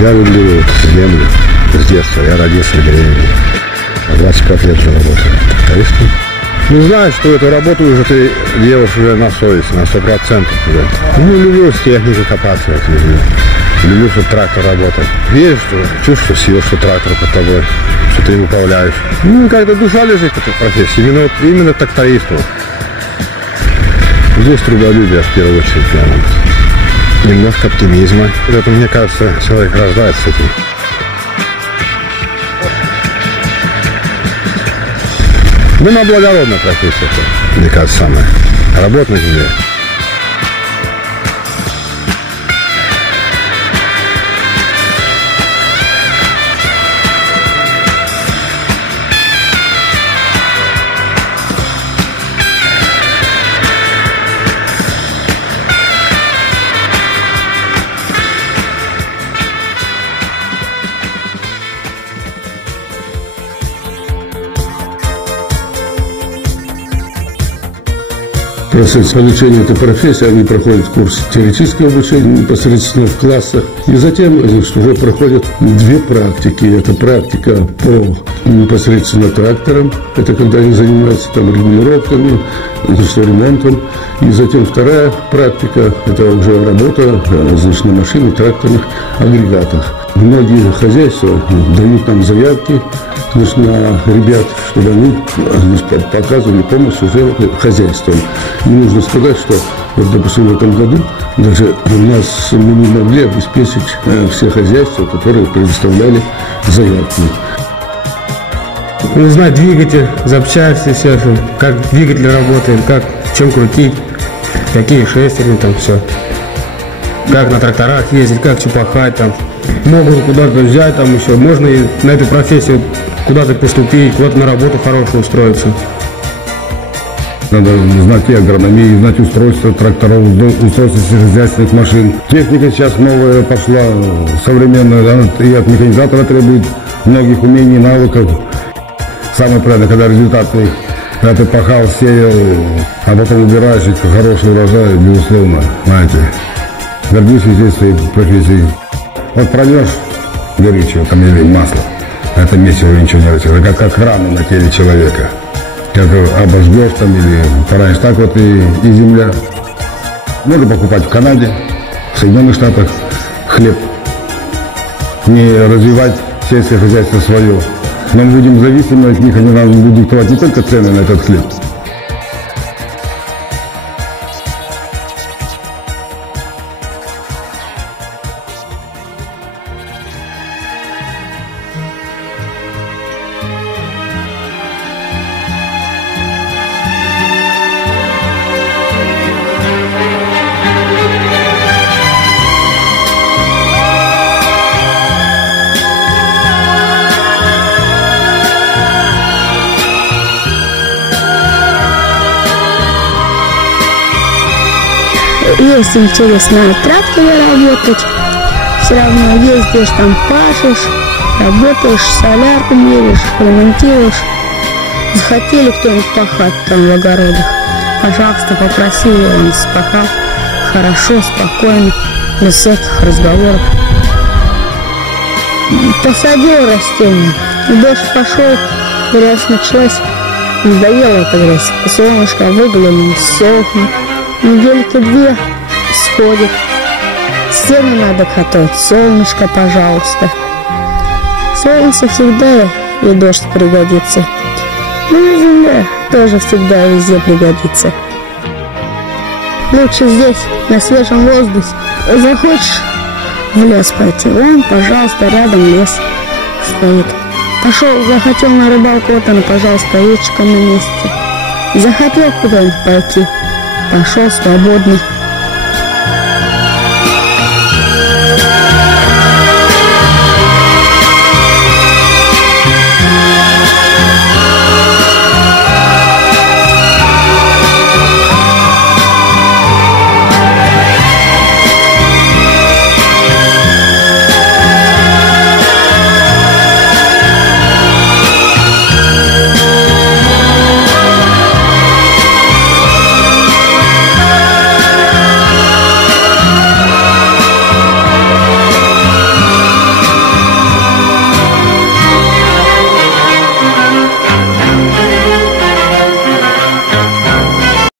Я люблю землю с детства. Я родился в деревне. 25 лет уже работаю трактористом. Ну, знаешь, что эту работу уже ты делаешь уже на совесть, на 100% уже. Ну, люблю с техникой копаться, вот, люблю, чтобы трактор работал. Веришь, что чувствуешь силу, что трактор под тобой, что ты им управляешь. Ну, как-то душа лежит в этой профессии, именно трактористу. Здесь трудолюбие в первую очередь, немножко оптимизма. Это, мне кажется, человек рождается с этим. Ну, на благородная профессия, мне кажется, самое. Работать на земле. Процесс обучения этой профессии, они проходят курс теоретического обучения непосредственно в классах. И затем уже проходят две практики. Это практика по непосредственно тракторам. Это когда они занимаются там регулировками, ремонтом. И затем вторая практика, это уже работа, значит, на машинах, тракторных агрегатах. Многие хозяйства дают нам заявки, значит, на ребят, чтобы они, значит, показывали помощь уже хозяйствам. И нужно сказать, что, вот, допустим, в этом году даже у нас мы не могли обеспечить все хозяйства, которые предоставляли заявки. Узнать двигатель, запчасти, все, как двигатель работает, как, чем крутить, какие шестерни, там все. Как на тракторах ездить, как чепахать, там. Могут куда-то взять, там еще. Можно и на эту профессию куда-то поступить, куда-то на работу хорошую устроиться. Надо знать и агрономию, знать устройство тракторов, устройство сельскохозяйственных машин. Техника сейчас новая пошла, современная, и от механизатора требует многих умений, навыков. Самое правильное, когда результаты, когда ты пахал, сеял, а потом убираешь хороший урожай, безусловно, знаете. Гордюсь здесь своей профессией. Вот прольешь горючее там или масло, это месиво ничего не растет. Это как рана на теле человека. Как обожгешь там или поранишь, так вот и земля. Можно покупать в Канаде, в Соединенных Штатах хлеб. Не развивать сельское хозяйство свое. Но мы будем зависимы от них, они нам будут диктовать не только цены на этот хлеб. Есть интерес на тракторе работать, все равно ездишь, там пашешь, работаешь, солярку меришь, ремонтируешь. Захотели кто-нибудь пахать там в огородах, пожалуйста, попросили, он спахал хорошо, спокойно, без всяких разговоров. Посадил растение, дождь пошел, грязь началась, надоела эта грязь, солнышко выглянуло, сохнет. Недельки-две сходит. Стены надо катать, солнышко, пожалуйста. Солнце всегда и дождь пригодится. Ну и земля тоже всегда и везде пригодится. Лучше здесь, на свежем воздухе. Захочешь в лес пойти, вон, пожалуйста, рядом лес стоит. Пошел, захотел на рыбалку, вот она, пожалуйста, речка на месте. Захотел куда-нибудь пойти, пошел свободно.